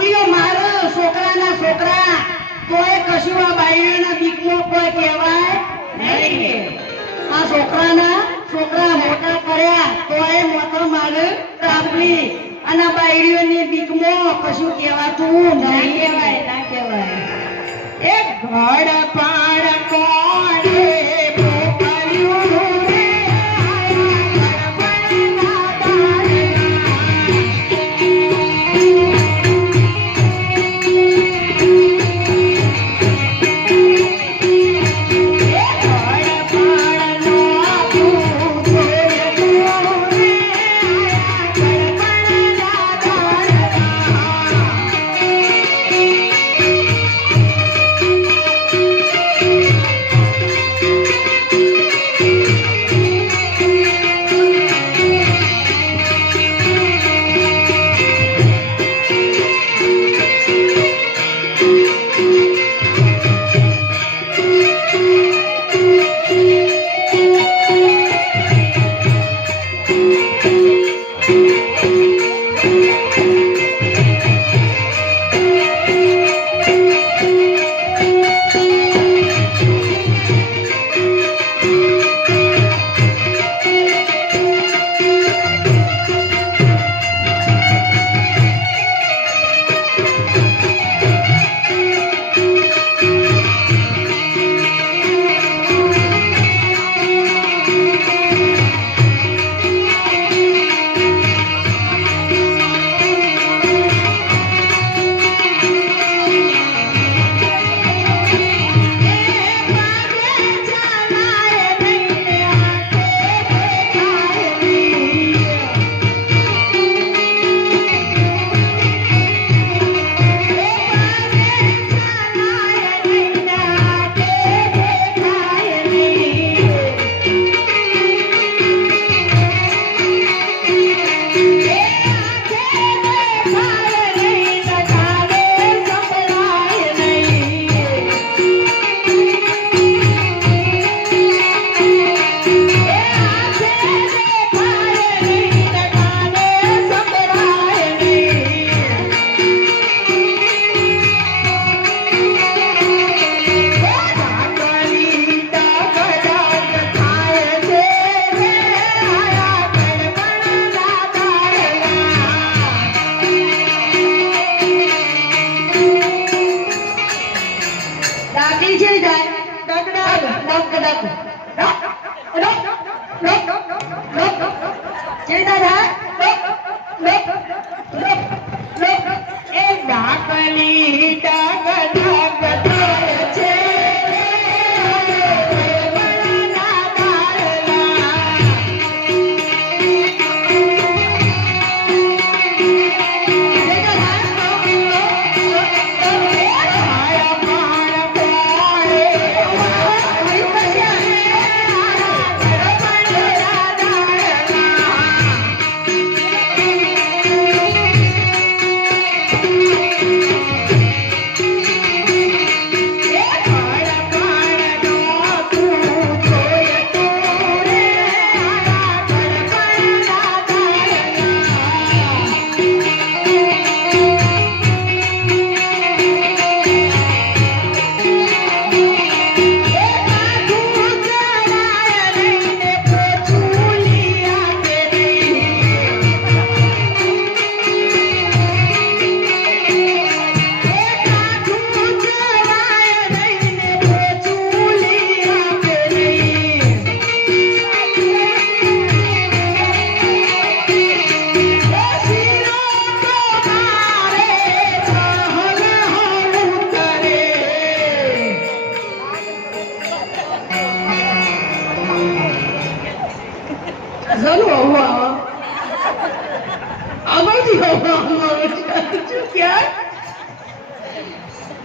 બાપડીઓ મારો છોકરાના છોકરા કોઈ કશું આ બાયણા બીકનો કોઈ કહેવાય નહીં. આ છોકરા મોટા કર્યા તોય મોટો મારે બાપડી અને બાયડીઓની બીકનો કશું કહેવાતું નહીં. કહેવાય ના કહેવાય. એક ઘડ પાડ કોણે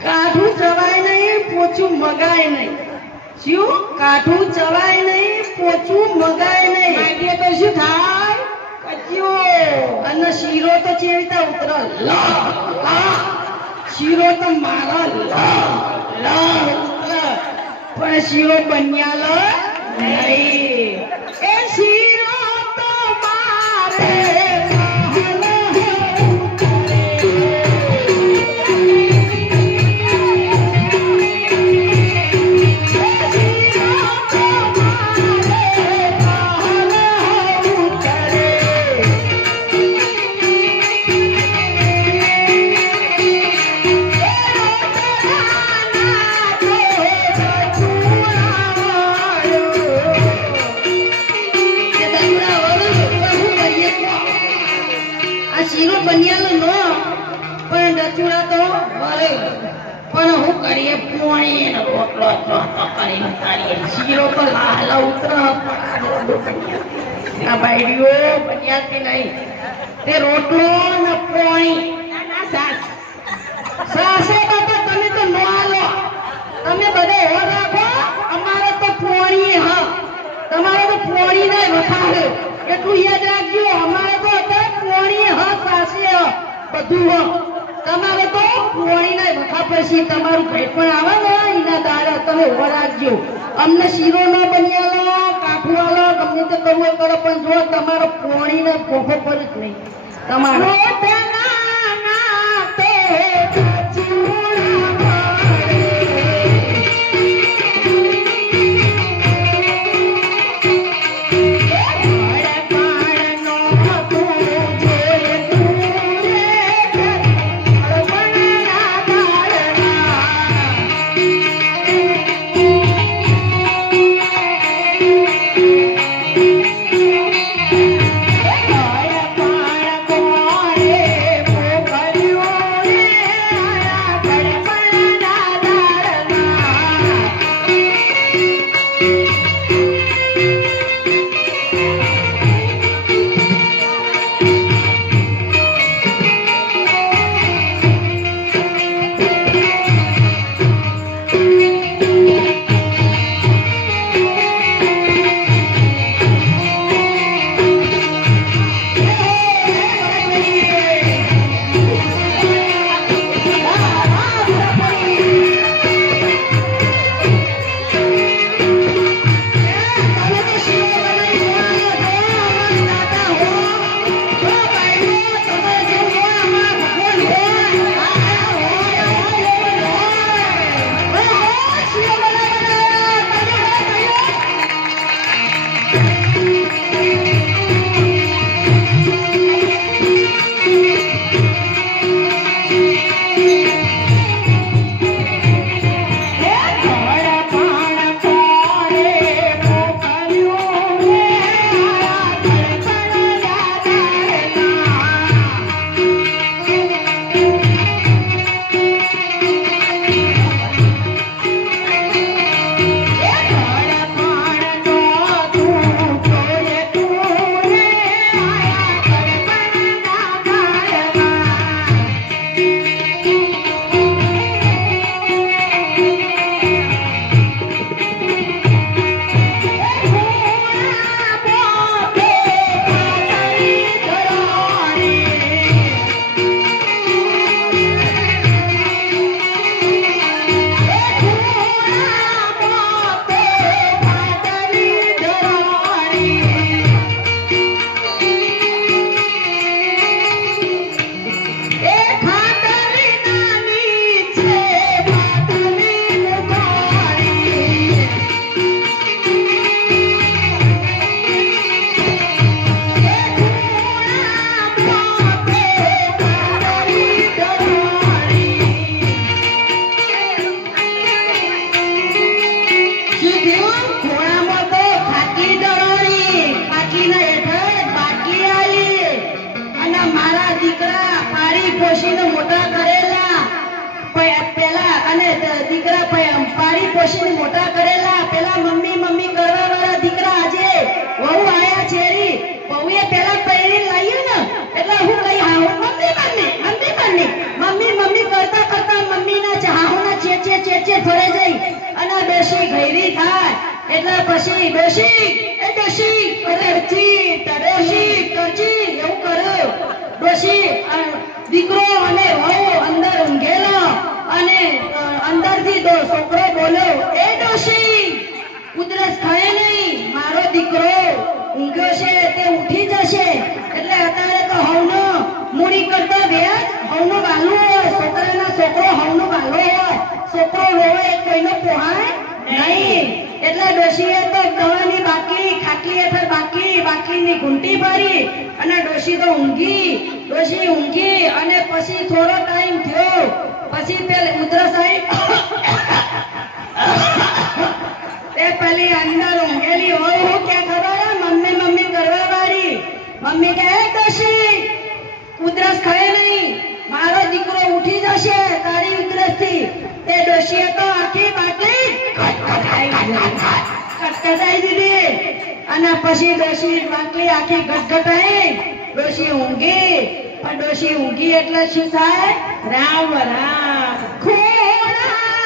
કાઠું ચવાય નહીં પોચું મગાય નહીં. શું કાઠું ચવાય નહીં પોચું મગાય નહીં. માગે તો શું થાય? કચ્યો. અને શીરો તો ચેવીતા ઉતરે શીરો તો મારા ઉતરે પણ શીરો બન્યાલો નહીં. એ શીરો તો મારે પણ હું કરીએ પોણી ને રોટલો કરીને તારીએ શીરો તો લાલ ઉતર આ બાયડીઓ બન્યાતી નહીં તે રોટલો ને પોણી સાસે બાપા તમે તો ન આલો તમે બધે એવો રાખો અમારે તો પોણી હા તમારે તો પોણી નહીં વખાવે એટલું યાદ રાખજો અમારે તો અત્યારે પોણી હ સાસે બધું હ તમારે તો પોણી નહીં વખા પછી તમારું પેટ પણ આવે ને એના દાડા તમે ઉભા રાખજો અમને શીરો ન બન્યાલો કાઠુવાલો ગમે તે કરવો કરો પણ જો તમારો પોણી ને ભોખો પર જ નહીં તમારો મોટા કરેલા પેલા મમ્મી મમ્મી કરવા વાળા દીકરા આજે વહુ આયા છેરી વહુએ પેલા પહેરી લાવ્યું ને એટલે હું કઈ હાઉ મમ્મી મમ્મી કરતા કરતા મમ્મીના ચાહુના ચેચે ફરે જઈ અને બેસી ઘેરી થાય એટલે પછી બેસી અરેજી તરેજી કરજી એવું કર્યું બેસી દીકરો અને વહુ અંદર ઊંઘેલો અને અંદરથી દો છોકરો બોલ્યો એ ડોશી ઉધરસ થાય નહીં મારો દીકરો ઊંઘ્યો છે તે ઉઠી જશે એટલે અત્યારે તો હવનો મૂડી કરતા વ્યાજ હવનો વાલું હોય છોકરાના છોકરો હવનો વાલો હોય છોકરો રોવે કોઈનો પોહાય નહીં એટલે ડોશીએ તો દવાની બાકી ખાટલી હેઠળ બાકીની ઘૂંટી ભરી અને ડોશી તો ઊંઘી અને પછી થોડો ટાઈમ થયો પછી પેલી ઉધરસ આવી તે પેલી અંદર ઊંઘેલી હોય હું ક્યાં ખબર મમ્મી કરવા વાળી મમ્મી કહે ડોશી ઉધરસ ખાય નહીં મારો દીકરો ઉઠી જશે તારી ઉધરસ ડોશીએ તો આખી બાટલી કટકટાઈ દીધી અને પછી ડોશી બાટલી આખી ગટગટાઈ ડોશી ઊંઘી પણ ડોશી ઊંઘી એટલે શું થાય રામ રામ ખોડા